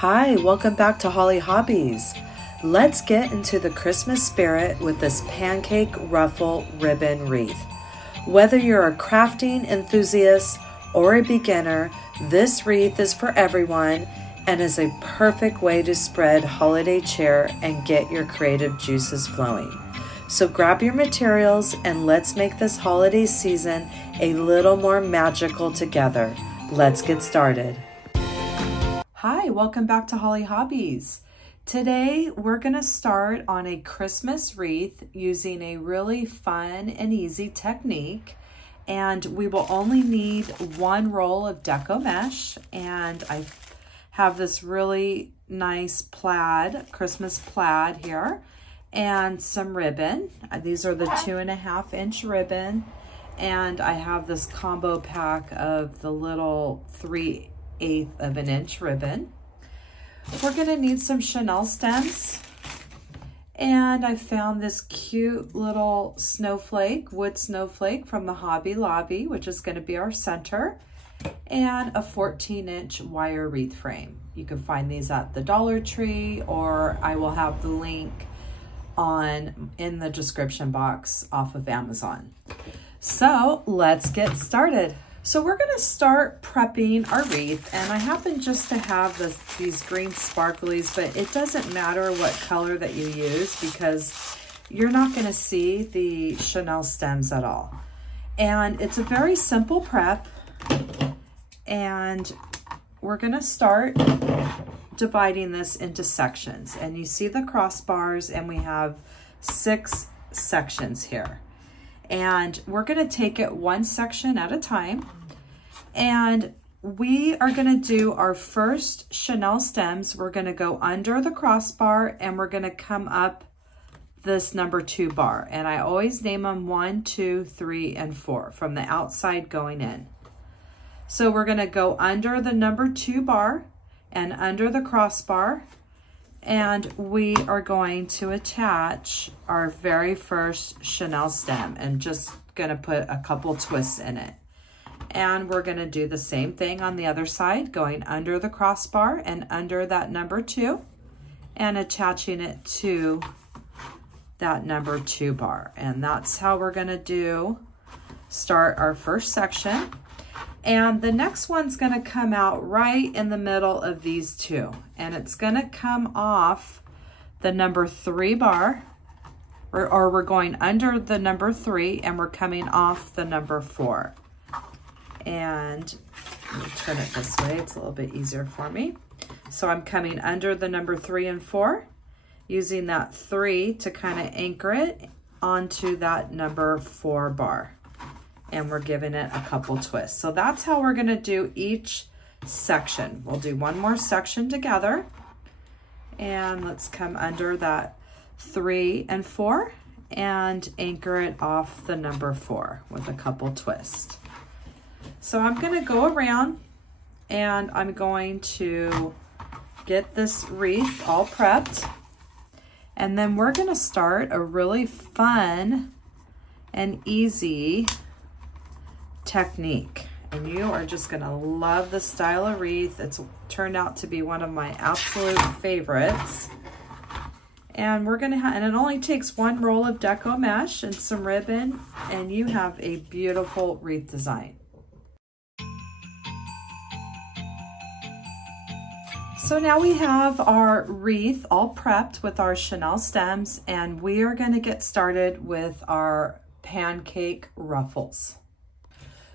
Hi, welcome back to Holly Hobbies. Let's get into the Christmas spirit with this Pancake Ruffle ribbon wreath. Whether you're a crafting enthusiast or a beginner, this wreath is for everyone and is a perfect way to spread holiday cheer and get your creative juices flowing. So grab your materials and let's make this holiday season a little more magical together. Let's get started. Hi, welcome back to Holly Hobbies. Today we're going to start on a Christmas wreath using a really fun and easy technique, and we will only need one roll of Deco mesh, and I have this really nice plaid, Christmas plaid here, and some ribbon. These are the 2.5 inch ribbon, and I have this combo pack of the little 3/8 of an inch ribbon. We're going to need some Chenille stems, and I found this cute little snowflake, wood snowflake from the Hobby Lobby, which is going to be our center, and a 14-inch wire wreath frame. You can find these at the Dollar Tree, or I will have the link in the description box off of Amazon. So let's get started. So we're going to start prepping our wreath, and I happen just to have these green sparklies, but it doesn't matter what color that you use because you're not going to see the Chenille stems at all. And it's a very simple prep, and we're going to start dividing this into sections. And you see the crossbars, and we have 6 sections here. And we're going to take it one section at a time. And we are going to do our first Chenille stems. We're going to go under the crossbar, and we're going to come up this number 2 bar. And I always name them 1, 2, 3, and 4 from the outside going in. So we're going to go under the number 2 bar and under the crossbar. And we are going to attach our very first Chenille stem and just going to put a couple twists in it. And we're going to do the same thing on the other side, going under the crossbar and under that number 2 and attaching it to that number 2 bar. And that's how we're going to start our first section. And the next one's going to come out right in the middle of these 2. And it's going to come off the number 3 bar, or we're going under the number 3 and we're coming off the number 4. And let me turn it this way, it's a little bit easier for me. So I'm coming under the number 3 and 4, using that 3 to kind of anchor it onto that number 4 bar. And we're giving it a couple twists. So that's how we're going to do each section. We'll do one more section together. And let's come under that 3 and 4 and anchor it off the number 4 with a couple twists. So I'm going to go around and I'm going to get this wreath all prepped. And then we're going to start a really fun and easy technique. And you are just going to love this style of wreath. It's turned out to be one of my absolute favorites. And we're going to and it only takes one roll of Deco mesh and some ribbon, and you have a beautiful wreath design. So now we have our wreath all prepped with our Chenille stems, and we are going to get started with our pancake ruffles.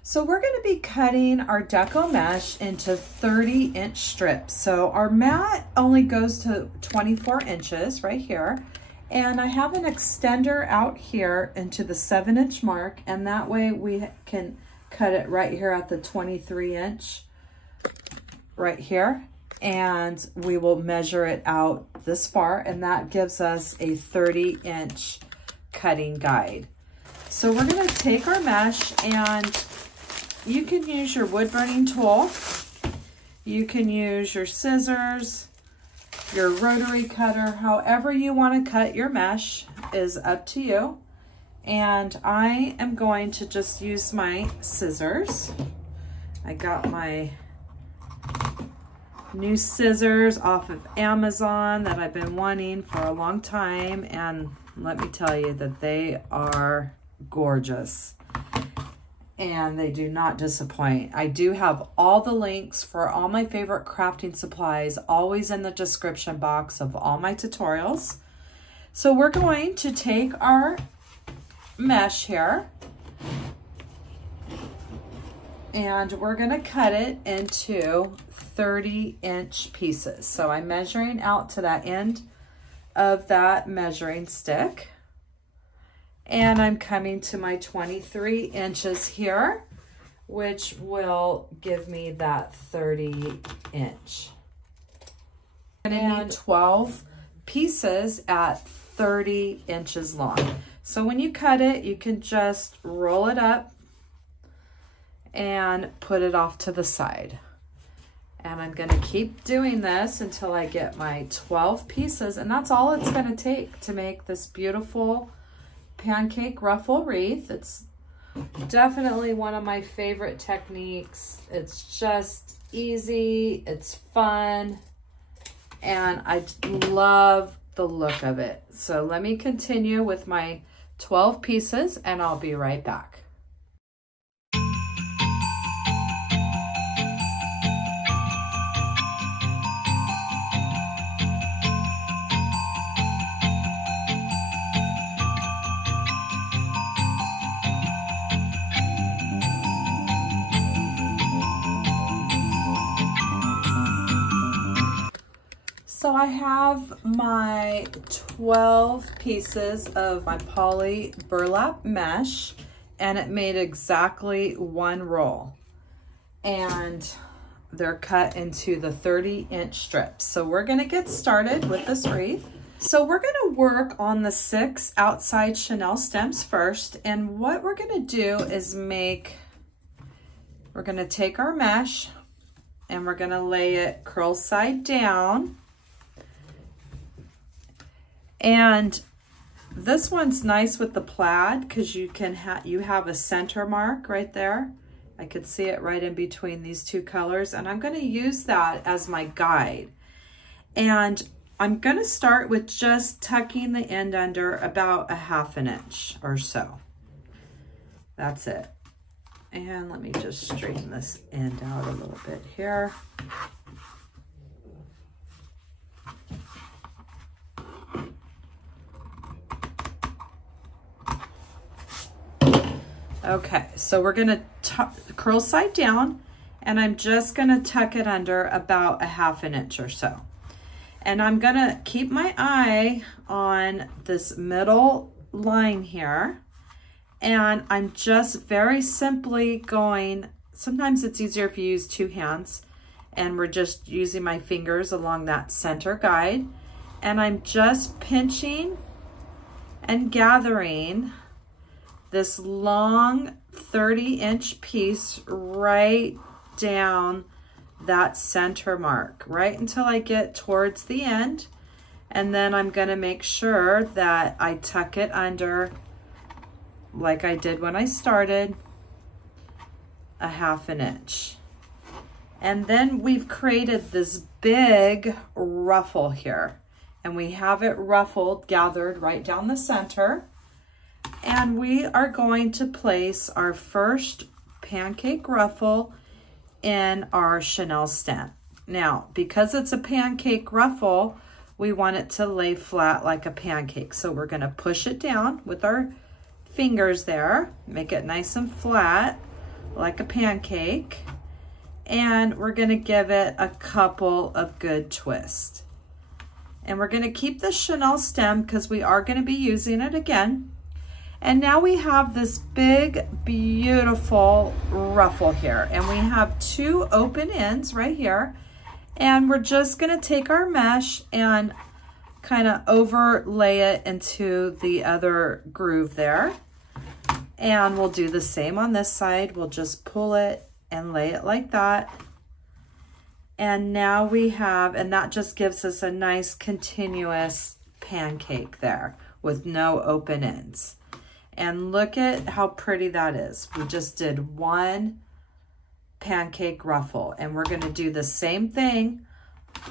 So we're going to be cutting our Deco mesh into 30-inch strips. So our mat only goes to 24 inches right here. And I have an extender out here into the 7-inch mark, and that way we can cut it right here at the 23-inch right here. And we will measure it out this far, and that gives us a 30-inch cutting guide. So we're going to take our mesh, and you can use your wood burning tool, you can use your scissors, your rotary cutter, however you want to cut your mesh is up to you. And I am going to just use my scissors. I got my new scissors off of Amazon that I've been wanting for a long time, and let me tell you that they are gorgeous and they do not disappoint. I do have all the links for all my favorite crafting supplies always in the description box of all my tutorials. So we're going to take our mesh here and we're going to cut it into 30-inch pieces. So I'm measuring out to that end of that measuring stick. And I'm coming to my 23 inches here, which will give me that 30-inch. I'm going to need 12 pieces at 30 inches long. So when you cut it, you can just roll it up and put it off to the side. And I'm going to keep doing this until I get my 12 pieces, and that's all it's going to take to make this beautiful pancake ruffle wreath. It's definitely one of my favorite techniques. It's just easy, it's fun, and I love the look of it. So let me continue with my 12 pieces and I'll be right back. So I have my 12 pieces of my poly burlap mesh, and it made exactly one roll. And they're cut into the 30-inch strips. So we're gonna get started with this wreath. So we're gonna work on the 6 outside chenille stems first. And what we're gonna do is we're gonna take our mesh and we're gonna lay it curl side down. And this one's nice with the plaid because you have a center mark right there. I could see it right in between these two colors, and I'm going to use that as my guide. And I'm going to start with just tucking the end under about 1/2 inch or so. That's it. And let me just straighten this end out a little bit here. Okay, so we're gonna curl side down, and I'm just gonna tuck it under about 1/2 inch or so. And I'm gonna keep my eye on this middle line here, and I'm just very simply going, sometimes it's easier if you use 2 hands, and we're just using my fingers along that center guide, and I'm just pinching and gathering this long 30-inch piece right down that center mark, right until I get towards the end. And then I'm gonna make sure that I tuck it under like I did when I started, 1/2 inch. And then we've created this big ruffle here, and we have it ruffled, gathered right down the center. And we are going to place our first pancake ruffle in our chenille stem. Now, because it's a pancake ruffle, we want it to lay flat like a pancake. So we're going to push it down with our fingers there, make it nice and flat like a pancake. And we're going to give it a couple of good twists. And we're going to keep the chenille stem because we are going to be using it again. And now we have this big, beautiful ruffle here. And we have 2 open ends right here. And we're just gonna take our mesh and kind of overlay it into the other groove there. And we'll do the same on this side. We'll just pull it and lay it like that. And now we have, and that just gives us a nice continuous pancake there with no open ends. And look at how pretty that is. We just did 1 pancake ruffle, and we're going to do the same thing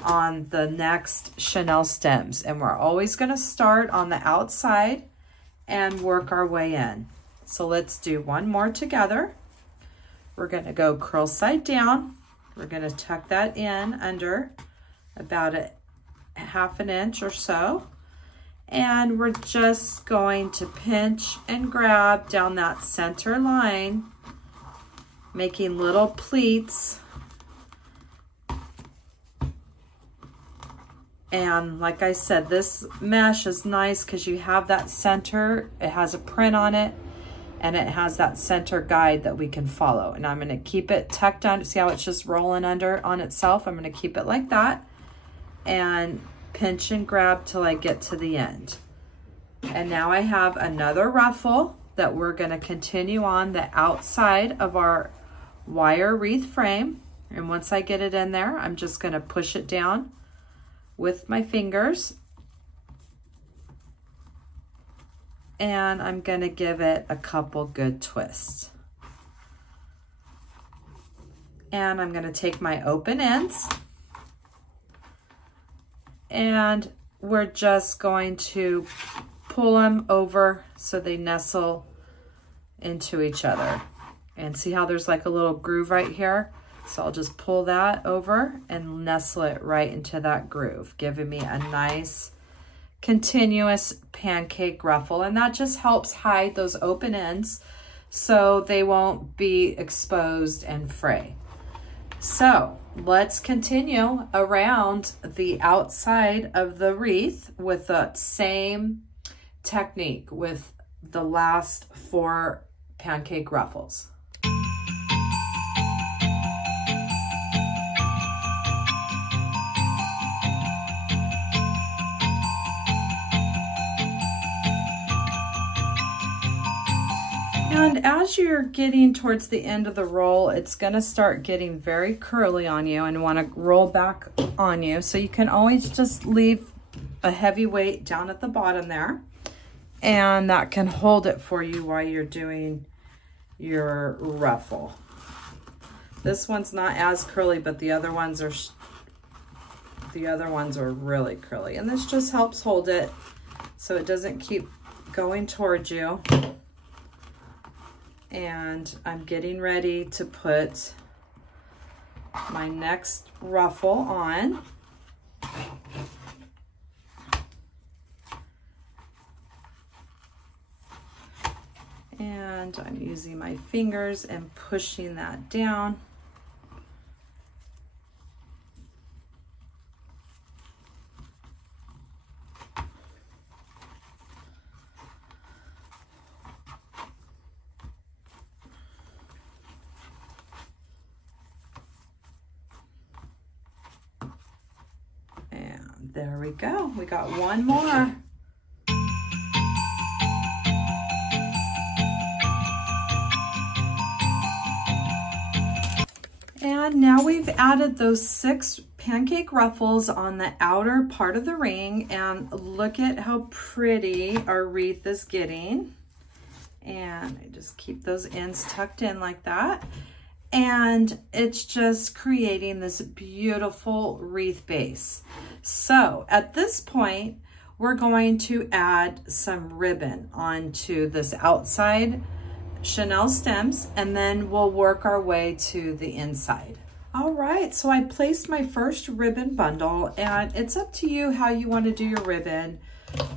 on the next chenille stems. And we're always going to start on the outside and work our way in. So let's do one more together. We're going to go curl side down. We're going to tuck that in under about a half an inch or so. And we're just going to pinch and grab down that center line, making little pleats. And like I said, this mesh is nice because you have that center, it has a print on it, and it has that center guide that we can follow. And I'm gonna keep it tucked under. See how it's just rolling under on itself? I'm gonna keep it like that and pinch and grab till I get to the end. And now I have another ruffle that we're gonna continue on the outside of our wire wreath frame. And once I get it in there, I'm just gonna push it down with my fingers. And I'm gonna give it a couple good twists. And I'm gonna take my open ends, and we're just going to pull them over so they nestle into each other. And see how there's like a little groove right here? So I'll just pull that over and nestle it right into that groove, giving me a nice continuous pancake ruffle. And that just helps hide those open ends so they won't be exposed and fray. So let's continue around the outside of the wreath with the same technique with the last 4 pancake ruffles. And as you're getting towards the end of the roll, it's going to start getting very curly on you and want to roll back on you. So you can always just leave a heavy weight down at the bottom there, and that can hold it for you while you're doing your ruffle. This one's not as curly, but the other ones are really curly. And this just helps hold it so it doesn't keep going towards you. And I'm getting ready to put my next ruffle on. And I'm using my fingers and pushing that down. There we go. We got one more. And now we've added those 6 pancake ruffles on the outer part of the ring, and look at how pretty our wreath is getting. And I just keep those ends tucked in like that. And it's just creating this beautiful wreath base. So at this point, we're going to add some ribbon onto this outside chenille stems, and then we'll work our way to the inside. All right, so I placed my first ribbon bundle, and it's up to you how you want to do your ribbon.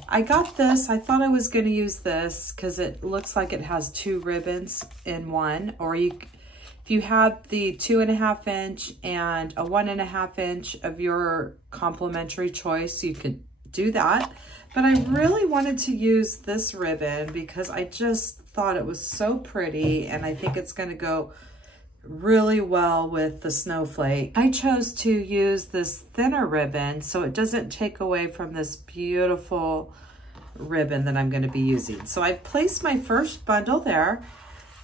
I got this. I thought I was going to use this because it looks like it has 2 ribbons in one, or if you have the 2.5 inch and a 1.5 inch of your complimentary choice, you could do that. But I really wanted to use this ribbon because I just thought it was so pretty, and I think it's going to go really well with the Snow Flake. I chose to use this thinner ribbon so it doesn't take away from this beautiful ribbon that I'm going to be using. So I've placed my first bundle there.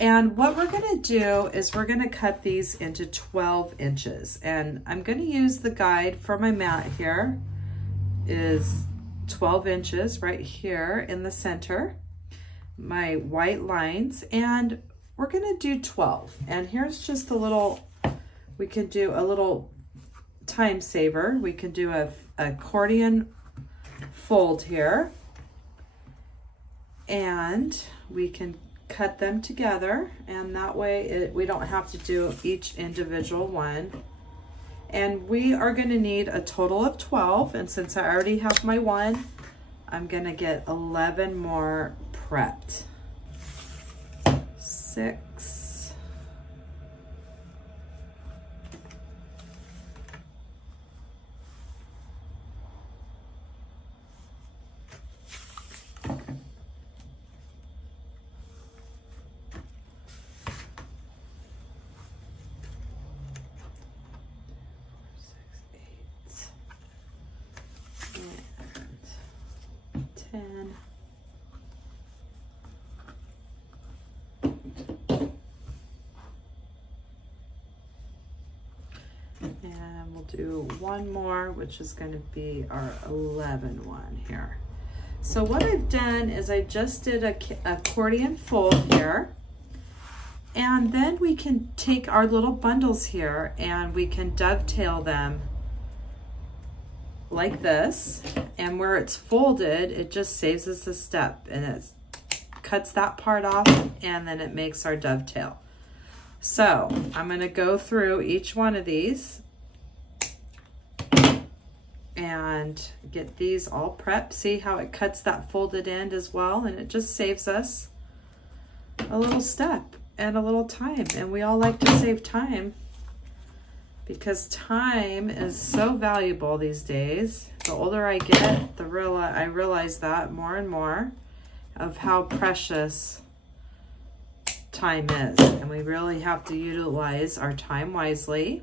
And what we're gonna do is we're gonna cut these into 12 inches. And I'm gonna use the guide for my mat here is 12 inches right here in the center, my white lines, and we're gonna do 12. And here's just a little, we can do a little time saver. We can do a accordion fold here, and we can cut them together, and that way we don't have to do each individual one. And we are going to need a total of 12, and since I already have my one, I'm going to get 11 more prepped. 6, 10. And we'll do one more, which is going to be our 11 one here. So what I've done is I just did a accordion fold here, and then we can take our little bundles here and we can dovetail them like this, and where it's folded, it just saves us a step, and it cuts that part off, and then it makes our dovetail. So I'm going to go through each one of these and get these all prepped. See how it cuts that folded end as well, and it just saves us a little step and a little time, and we all like to save time, because time is so valuable these days. The older I get, I realize that more and more of how precious time is. And we really have to utilize our time wisely.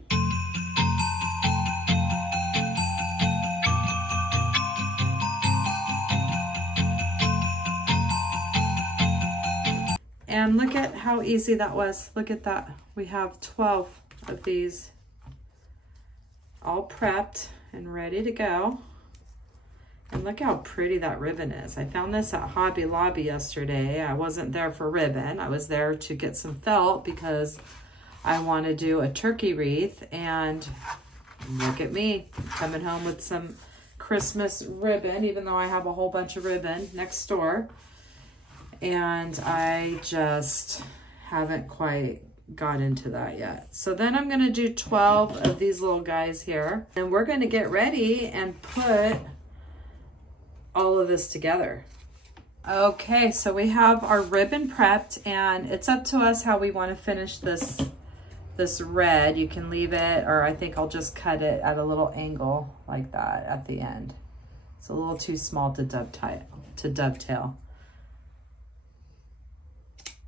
And look at how easy that was. Look at that. We have 12 of these all prepped and ready to go. And look how pretty that ribbon is. I found this at Hobby Lobby yesterday. I wasn't there for ribbon. I was there to get some felt because I want to do a turkey wreath. And look at me coming home with some Christmas ribbon, even though I have a whole bunch of ribbon next door. And I just haven't quite got into that yet. So then I'm going to do 12 of these little guys here, and we're going to get ready and put all of this together. Okay, so we have our ribbon prepped, and it's up to us how we want to finish this red. You can leave it, or I think I'll just cut it at a little angle like that at the end. It's a little too small to dovetail.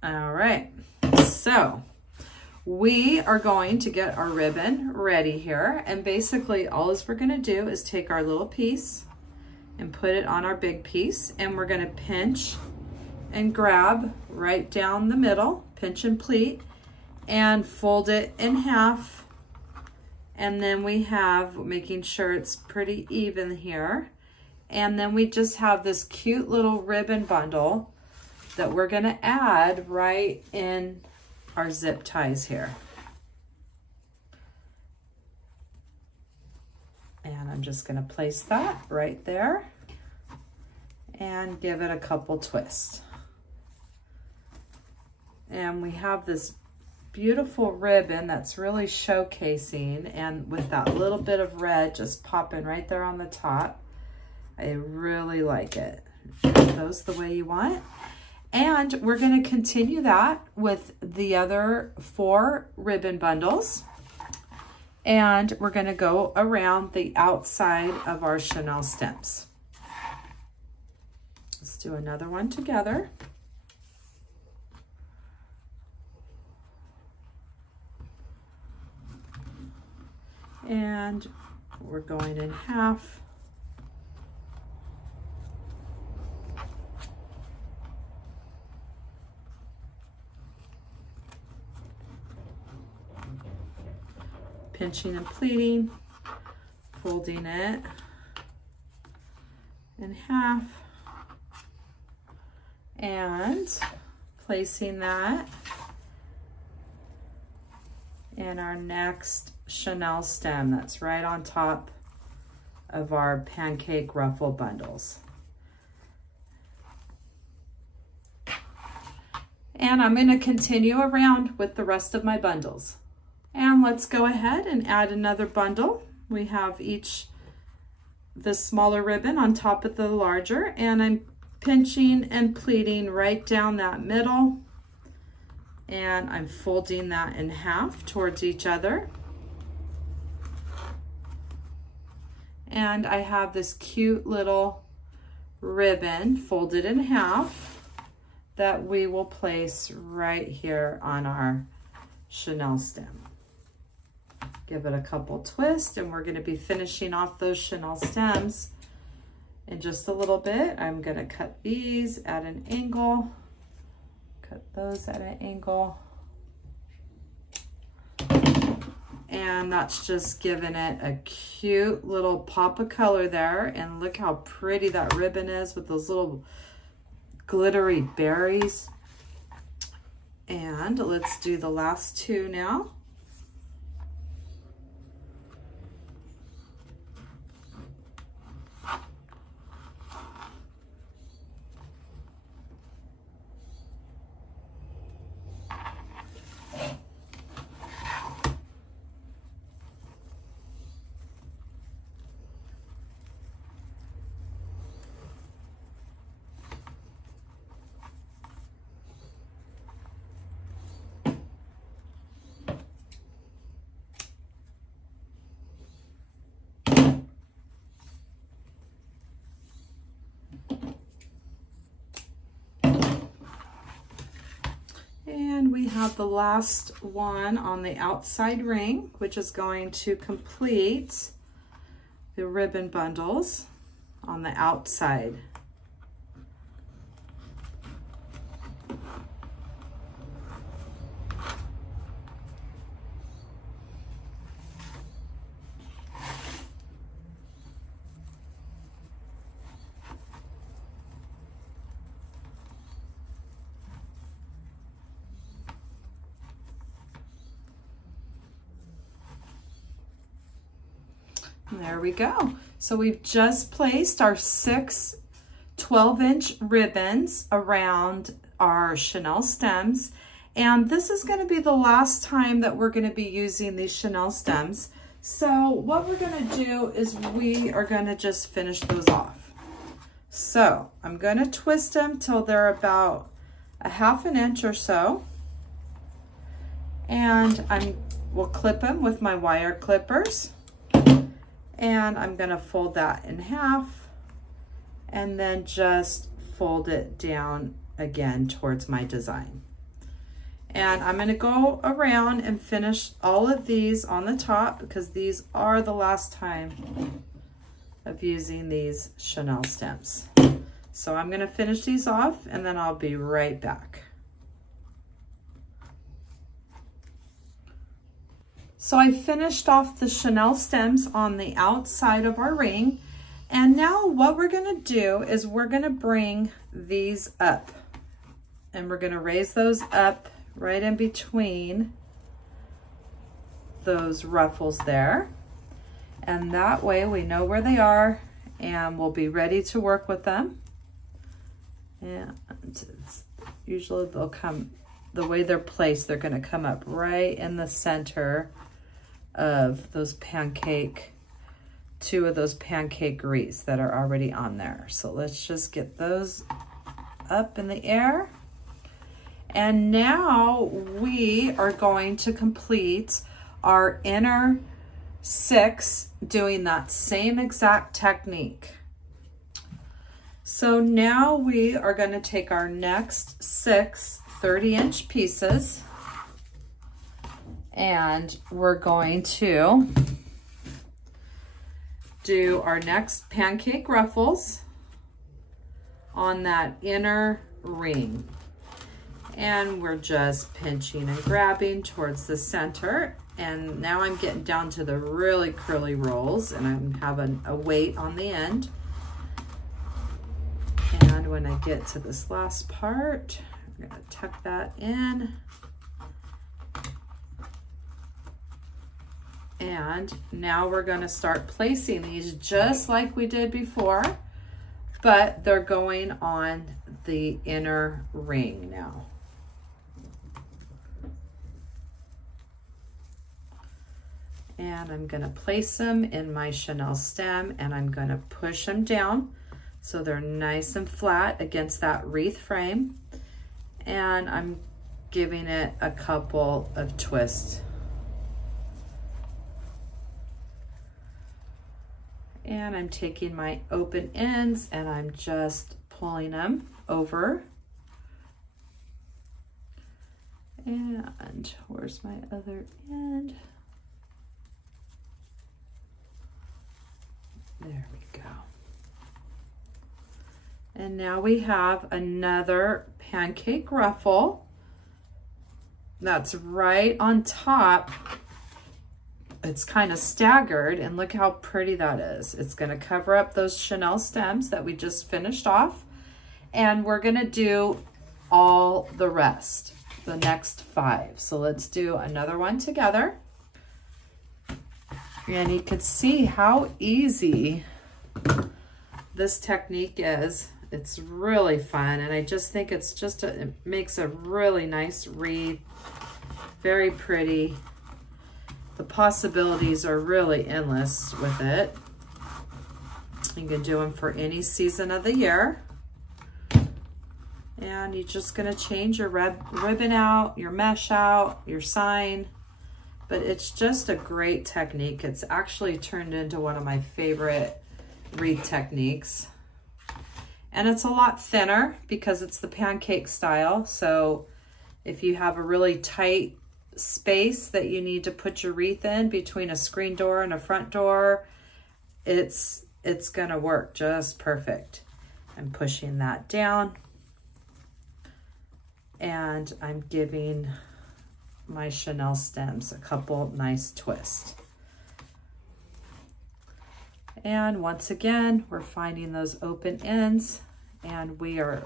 All right, so we are going to get our ribbon ready here, and basically all we're going to do is take our little piece and put it on our big piece, and we're going to pinch and grab right down the middle, pinch and pleat, and fold it in half. And then we have, making sure it's pretty even here, and then we just have this cute little ribbon bundle that we're going to add right in our zip ties here. And I'm just going to place that right there and give it a couple twists. And we have this beautiful ribbon that's really showcasing, and with that little bit of red just popping right there on the top. I really like it. Cut those the way you want. And we're going to continue that with the other 4 ribbon bundles. And we're going to go around the outside of our chenille stems. Let's do another one together. And we're going in half. Pinching and pleating, folding it in half, and placing that in our next chenille stem that's right on top of our Pancake Ruffle bundles. And I'm going to continue around with the rest of my bundles. And let's go ahead and add another bundle. We have the smaller ribbon on top of the larger, and I'm pinching and pleating right down that middle, and I'm folding that in half towards each other. And I have this cute little ribbon folded in half that we will place right here on our chenille stem. Give it a couple twists, and we're going to be finishing off those chenille stems in just a little bit. I'm going to cut these at an angle, cut those at an angle, and that's just giving it a cute little pop of color there. And look how pretty that ribbon is with those little glittery berries. And let's do the last two now. And we have the last one on the outside ring, which is going to complete the ribbon bundles on the outside. There we go. So we've just placed our 6 12-inch ribbons around our chenille stems. And this is going to be the last time that we're going to be using these chenille stems. So what we're going to do is we are going to just finish those off. So I'm going to twist them till they're about a 1/2 inch or so. And we'll clip them with my wire clippers. And I'm going to fold that in half and then just fold it down again towards my design. And I'm going to go around and finish all of these on the top because these are the last time of using these chenille stems. So I'm going to finish these off and then I'll be right back. So I finished off the chenille stems on the outside of our ring. And now what we're going to do is we're going to bring these up. And we're going to raise those up right in between those ruffles there. And that way we know where they are and we'll be ready to work with them. And usually they'll come, the way they're placed, they're going to come up right in the center of those two of those pancake wreaths that are already on there. So let's just get those up in the air. And now we are going to complete our inner 6 doing that same exact technique. So now we are going to take our next 6 30-inch pieces and we're going to do our next pancake ruffles on that inner ring. And we're just pinching and grabbing towards the center. And now I'm getting down to the really curly rolls and I'm having a weight on the end. And when I get to this last part, I'm going to tuck that in. And now we're going to start placing these just like we did before, but they're going on the inner ring now. And I'm going to place them in my Chenille stem, and I'm going to push them down so they're nice and flat against that wreath frame. And I'm giving it a couple of twists. And I'm taking my open ends and I'm just pulling them over. And where's my other end? There we go. And now we have another Pancake Ruffle that's right on top. It's kind of staggered, and look how pretty that is. It's going to cover up those Chenille stems that we just finished off, and we're going to do all the rest, the next 5. So let's do another one together. And you can see how easy this technique is. It's really fun, and I just think it's just it makes a really nice wreath, very pretty. The possibilities are really endless with it. You can do them for any season of the year. And you're just gonna change your red ribbon out, your mesh out, your sign. But it's just a great technique. It's actually turned into one of my favorite wreath techniques. And it's a lot thinner because it's the pancake style. So if you have a really tight space that you need to put your wreath in between a screen door and a front door, it's gonna work just perfect. I'm pushing that down, and I'm giving my Chenille stems a couple nice twists. And once again, we're finding those open ends, and we are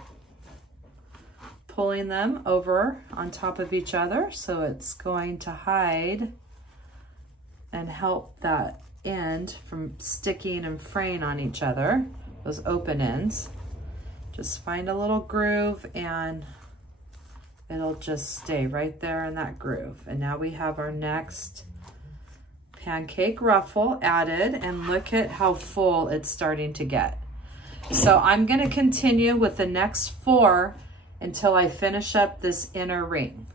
pulling them over on top of each other, so it's going to hide and help that end from sticking and fraying on each other, those open ends. Just find a little groove and it'll just stay right there in that groove. And now we have our next Pancake Ruffle added, and look at how full it's starting to get. So I'm going to continue with the next 4 until I finish up this inner ring.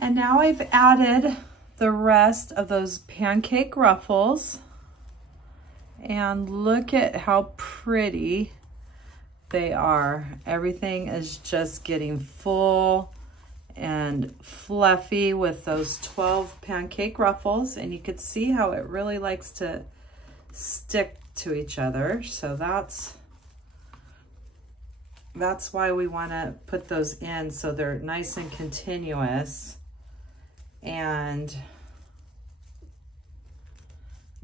And now I've added the rest of those Pancake Ruffles, and look at how pretty they are. Everything is just getting full and fluffy with those 12 Pancake Ruffles, and you can see how it really likes to stick to each other. So that's why we want to put those in, so they're nice and continuous. And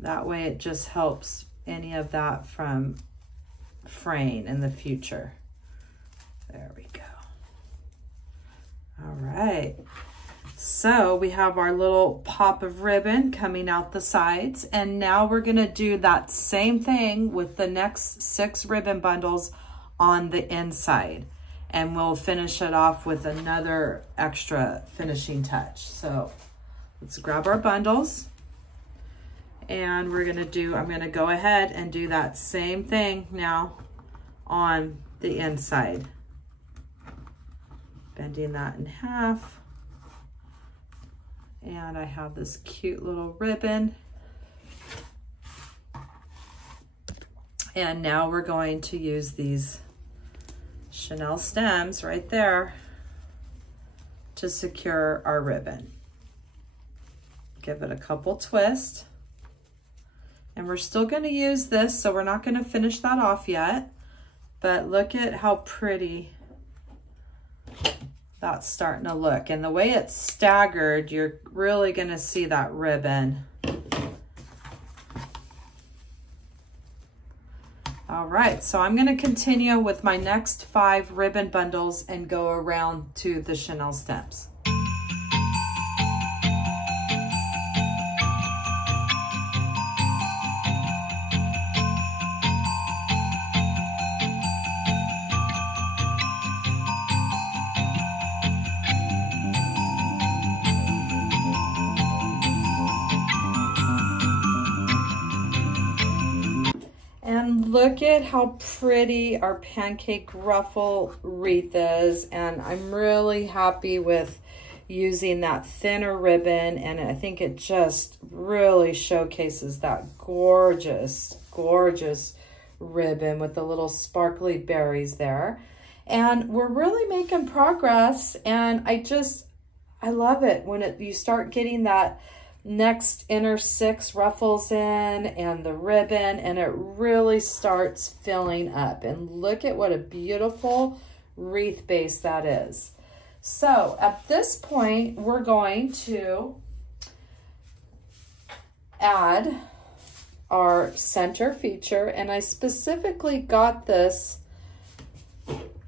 that way it just helps any of that from fraying in the future. There we go. All right. So we have our little pop of ribbon coming out the sides, and now we're going to do that same thing with the next 6 ribbon bundles on the inside. And we'll finish it off with another extra finishing touch. So let's grab our bundles, and we're gonna do, I'm gonna go ahead and do that same thing now on the inside. Bending that in half. And I have this cute little ribbon. And now we're going to use these chenille stems right there to secure our ribbon. Give it a couple twists. And we're still going to use this, so we're not going to finish that off yet. But look at how pretty that's starting to look. And the way it's staggered, you're really going to see that ribbon. All right, so I'm going to continue with my next 5 ribbon bundles and go around to the chenille stems. And look at how pretty our Pancake Ruffle wreath is. And I'm really happy with using that thinner ribbon. And I think it just really showcases that gorgeous, gorgeous ribbon with the little sparkly berries there. And we're really making progress. And I love it when you start getting that next inner 6 ruffles in and the ribbon, and it really starts filling up. And look at what a beautiful wreath base that is. So at this point, we're going to add our center feature, and I specifically got this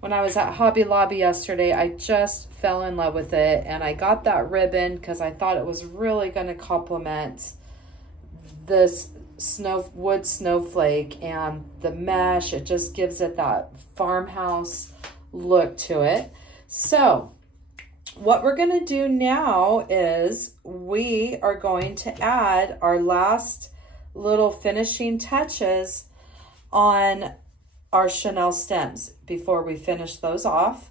when I was at Hobby Lobby yesterday. I just fell in love with it, and I got that ribbon because I thought it was really going to complement this wood snowflake and the mesh. It just gives it that farmhouse look to it. So what we're going to do now is we are going to add our last little finishing touches on our chenille stems before we finish those off.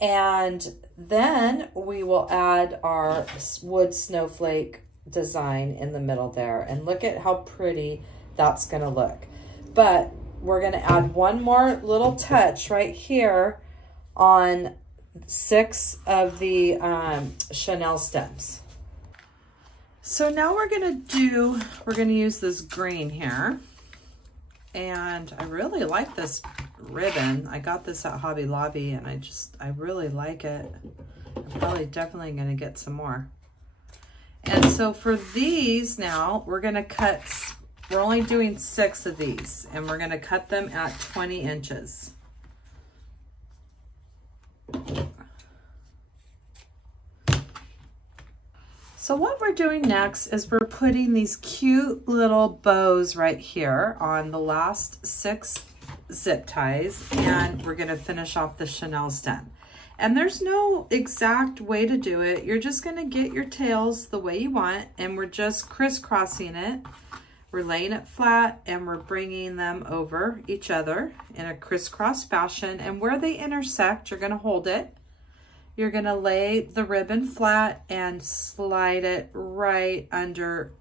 And then we will add our wood snowflake design in the middle there. And look at how pretty that's going to look. But we're going to add one more little touch right here on 6 of the chenille stems. So now we're going to use this green here. And I really like this ribbon. I got this at Hobby Lobby, and I really like it. I'm probably definitely going to get some more. And so for these now, we're going to cut, we're only doing 6 of these, and we're going to cut them at 20 inches. So what we're doing next is we're putting these cute little bows right here on the last 6 zip ties, and we're going to finish off the chenille stem. And there's no exact way to do it. You're just going to get your tails the way you want, and we're just crisscrossing it. We're laying it flat, and we're bringing them over each other in a crisscross fashion. And where they intersect, you're going to hold it. You're going to lay the ribbon flat and slide it right under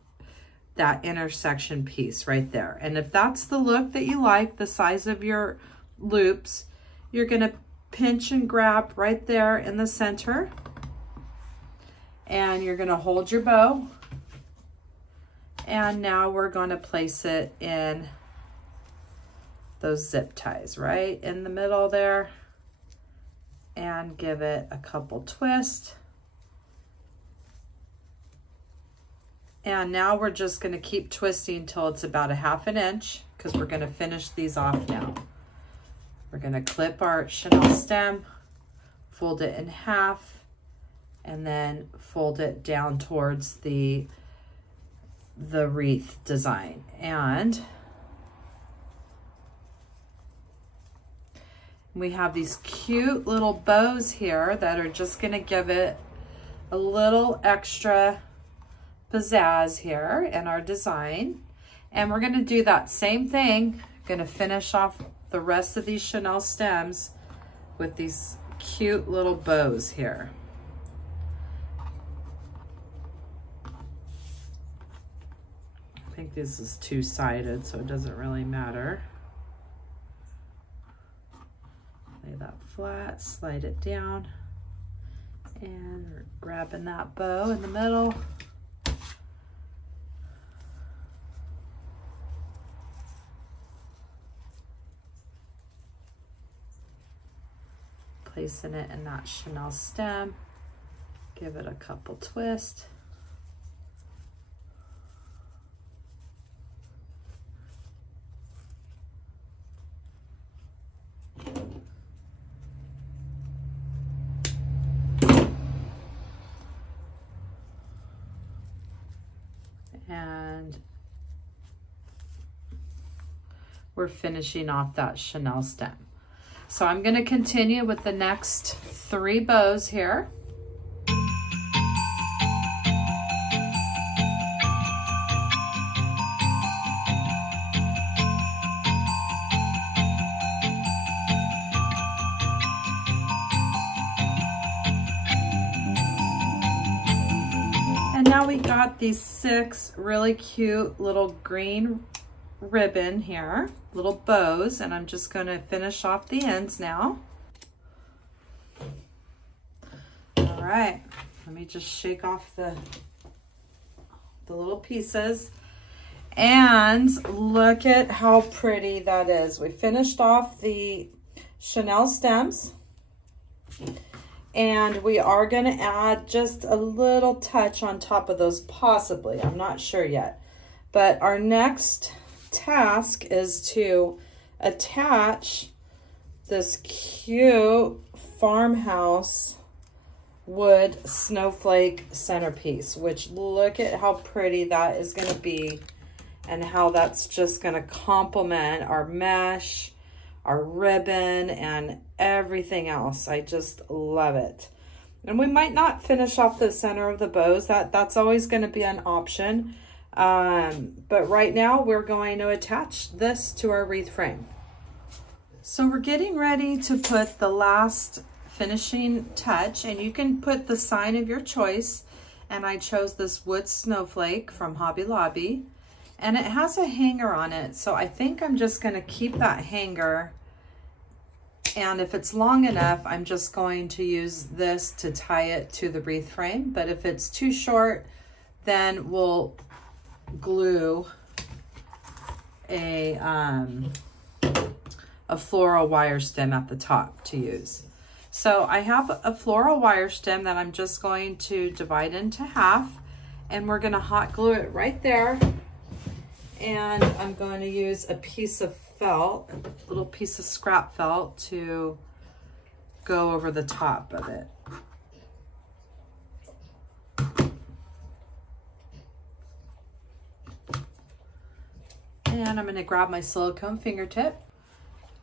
that intersection piece right there. And if that's the look that you like, the size of your loops, you're going to pinch and grab right there in the center. And you're going to hold your bow. And now we're going to place it in those zip ties right in the middle there. And give it a couple twists. And now we're just going to keep twisting till it's about a ½ inch, because we're going to finish these off now. We're going to clip our chenille stem, fold it in half, and then fold it down towards the wreath design. And we have these cute little bows here that are just going to give it a little extra pizzazz here in our design. And we're going to do that same thing. Going to finish off the rest of these chenille stems with these cute little bows here. I think this is two-sided, so it doesn't really matter. Lay that flat, slide it down, and we're grabbing that bow in the middle. Placing it in that chenille stem. Give it a couple twists. And we're finishing off that chenille stem. So I'm going to continue with the next 3 bows here. And now we got these 6 really cute little green ribbon here, little bows, and I'm just going to finish off the ends now. All right, let me just shake off the little pieces, and look at how pretty that is. We finished off the chenille stems, and we are going to add just a little touch on top of those, possibly. I'm not sure yet, but our next task is to attach this cute farmhouse wood snowflake centerpiece, which look at how pretty that is going to be and how that's just going to complement our mesh, our ribbon, and everything else. I just love it. And we might not finish off the center of the bows. That's always going to be an option. But right now we're going to attach this to our wreath frame. So we're getting ready to put the last finishing touch, and you can put the sign of your choice. And I chose this wood snowflake from Hobby Lobby, and it has a hanger on it. So I think I'm just going to keep that hanger, and if it's long enough, I'm just going to use this to tie it to the wreath frame. But if it's too short, then we'll glue a floral wire stem at the top to use. So I have a floral wire stem that I'm just going to divide into half, and we're going to hot glue it right there. And I'm going to use a piece of felt, a little piece of scrap felt, to go over the top of it. And I'm going to grab my silicone fingertip.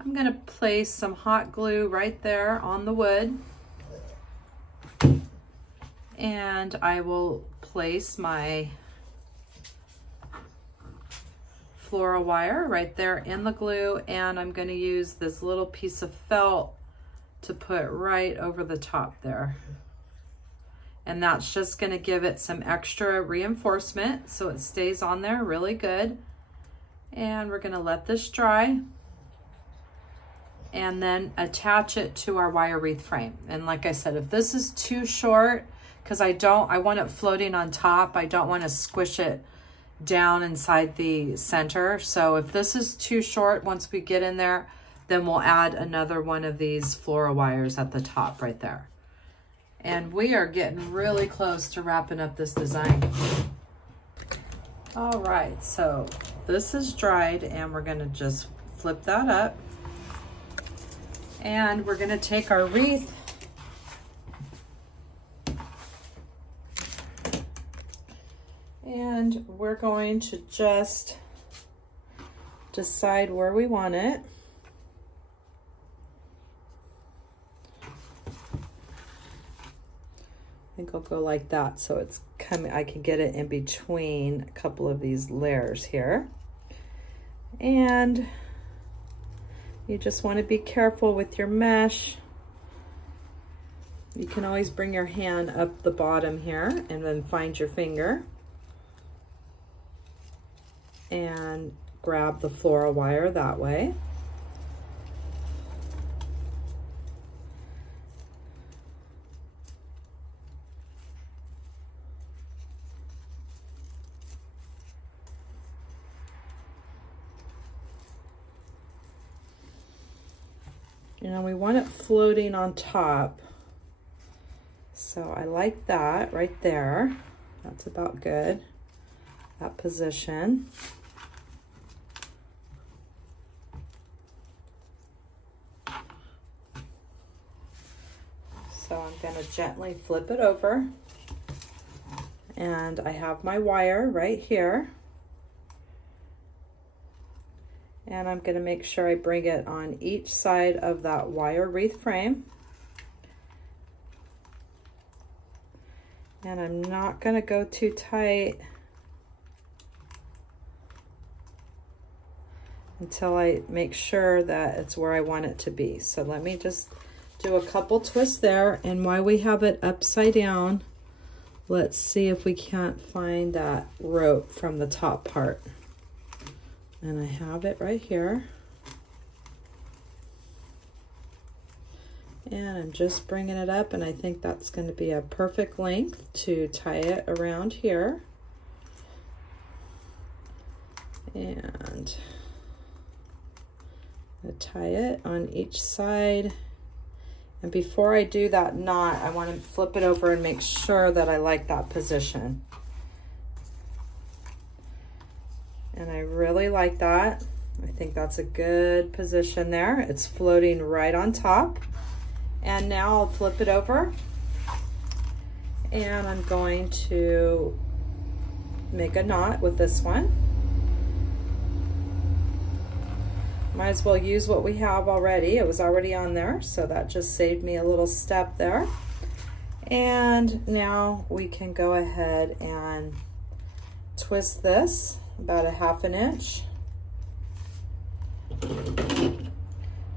I'm going to place some hot glue right there on the wood. And I will place my floral wire right there in the glue, and I'm going to use this little piece of felt to put right over the top there. And that's just going to give it some extra reinforcement so it stays on there really good. And we're going to let this dry and then attach it to our wire wreath frame. And like I said, if this is too short, because I want it floating on top, I don't want to squish it down inside the center. So if this is too short, once we get in there, then we'll add another one of these floral wires at the top right there. And we are getting really close to wrapping up this design. All right, so this is dried, and we're gonna just flip that up. And we're gonna take our wreath and we're going to just decide where we want it. I think I'll go like that so it's coming, I can get it in between a couple of these layers here. And you just want to be careful with your mesh. You can always bring your hand up the bottom here and then find your finger and grab the floral wire that way. You know, we want it floating on top. So I like that right there. That's about good, that position. So I'm going to gently flip it over. And I have my wire right here. And I'm going to make sure I bring it on each side of that wire wreath frame. And I'm not going to go too tight until I make sure that it's where I want it to be. So let me just do a couple twists there. And while we have it upside down, let's see if we can't find that rope from the top part. And I have it right here. And I'm just bringing it up, and I think that's going to be a perfect length to tie it around here. And I tie it on each side. And before I do that knot, I want to flip it over and make sure that I like that position. And I really like that. I think that's a good position there. It's floating right on top. And now I'll flip it over. And I'm going to make a knot with this one. Might as well use what we have already. It was already on there, so that just saved me a little step there. And now we can go ahead and twist this about 1/2 inch.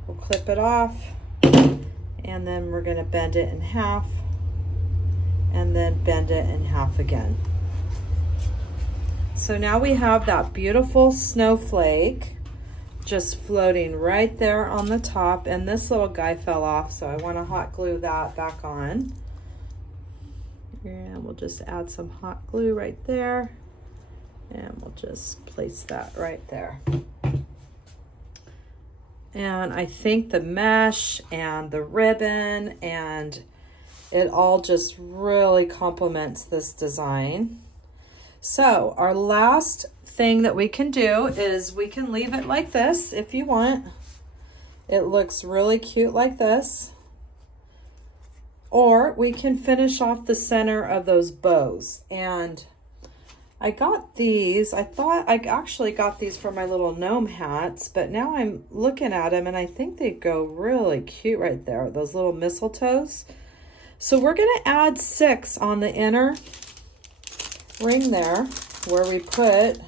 We'll clip it off, and then we're going to bend it in half, and then bend it in half again. So now we have that beautiful snowflake just floating right there on the top, and this little guy fell off, so I want to hot glue that back on. And we'll just add some hot glue right there, and we'll just place that right there. And I think the mesh and the ribbon and it all just really complements this design. So our last thing that we can do is we can leave it like this if you want. It looks really cute like this. Or we can finish off the center of those bows. And I got these, I thought I actually got these for my little gnome hats, but now I'm looking at them and I think they go really cute right there, those little mistletoes. So we're gonna add 6 on the inner ring there where we put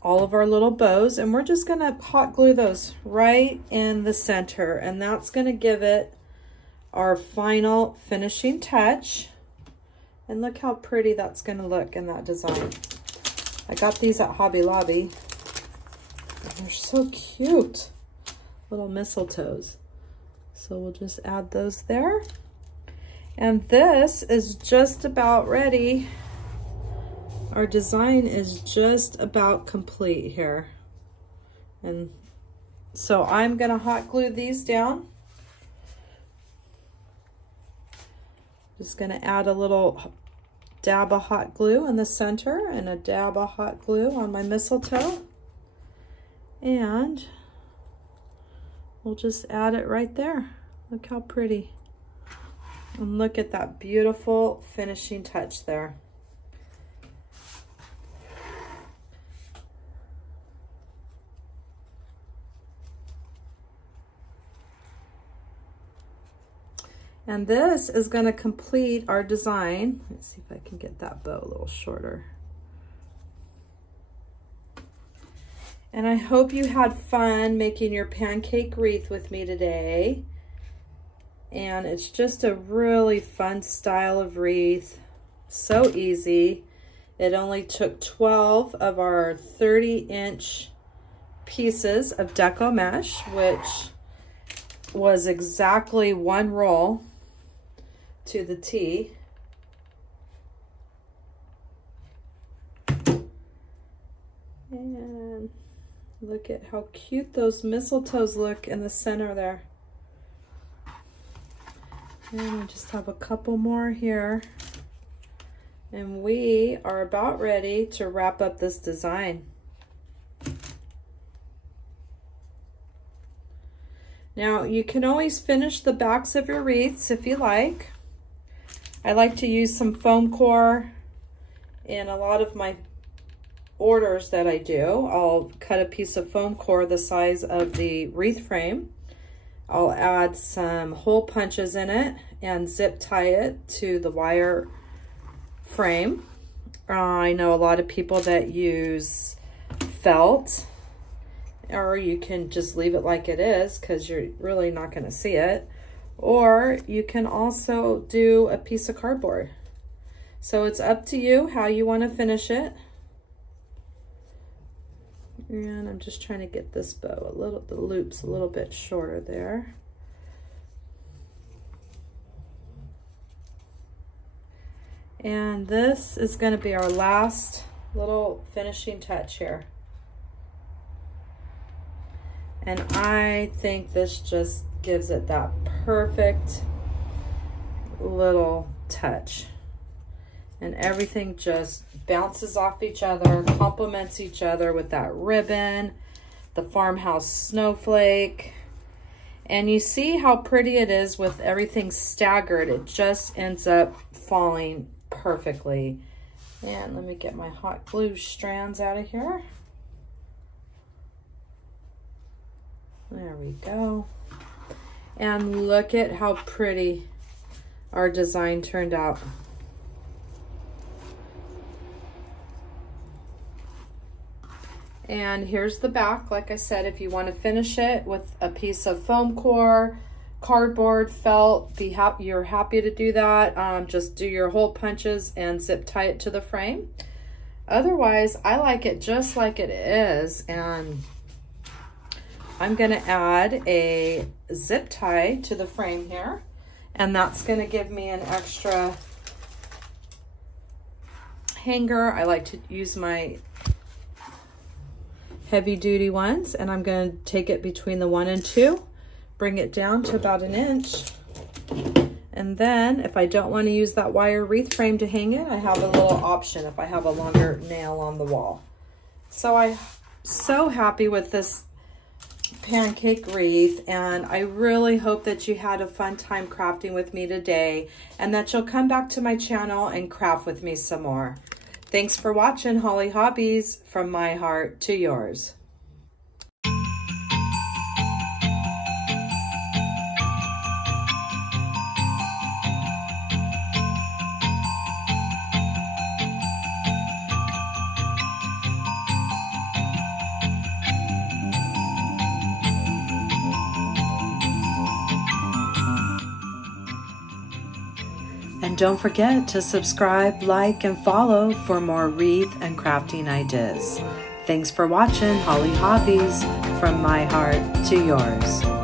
all of our little bows, and we're just gonna hot glue those right in the center, and that's gonna give it our final finishing touch. And look how pretty that's gonna look in that design. I got these at Hobby Lobby. They're so cute, little mistletoes. So we'll just add those there. And this is just about ready. Our design is just about complete here. And so I'm gonna hot glue these down. Just gonna add a little dab of hot glue in the center and a dab of hot glue on my mistletoe. And we'll just add it right there. Look how pretty. And look at that beautiful finishing touch there. And this is going to complete our design. Let's see if I can get that bow a little shorter. And I hope you had fun making your pancake wreath with me today. And it's just a really fun style of wreath. So easy. It only took 12 of our 30-inch pieces of Deco mesh, which was exactly 1 roll to the T. And Look at how cute those mistletoes look in the center there. And we just have a couple more here. And we are about ready to wrap up this design. Now, you can always finish the backs of your wreaths if you like. I like to use some foam core in a lot of my orders that I do. I'll cut a piece of foam core the size of the wreath frame. I'll add some hole punches in it and zip tie it to the wire frame. I know a lot of people that use felt, or you can just leave it like it is because you're really not going to see it. Or you can also do a piece of cardboard. So it's up to you how you want to finish it. And I'm just trying to get this bow the loops a little bit shorter there. And this is going to be our last little finishing touch here. And I think this just gives it that perfect little touch. And everything just bounces off each other, complements each other with that ribbon, the farmhouse snowflake. And you see how pretty it is with everything staggered. It just ends up falling perfectly. And let me get my hot glue strands out of here. There we go. And look at how pretty our design turned out. And here's the back. Like I said, if you want to finish it with a piece of foam core, cardboard, felt, you're happy to do that. Just do your hole punches and zip tie it to the frame. Otherwise, I like it just like it is. And I'm going to add a zip tie to the frame here. And that's going to give me an extra hanger. I like to use my heavy duty ones, and I'm going to take it between the 1 and 2, bring it down to about 1 inch. And then if I don't want to use that wire wreath frame to hang it, I have a little option if I have a longer nail on the wall. So I'm so happy with this pancake wreath, and I really hope that you had a fun time crafting with me today, and that you'll come back to my channel and craft with me some more. Thanks for watching Holly Hobbies, from my heart to yours. And don't forget to subscribe, like, and follow for more wreath and crafting ideas. Thanks for watching Holly Hobbies, from my heart to yours.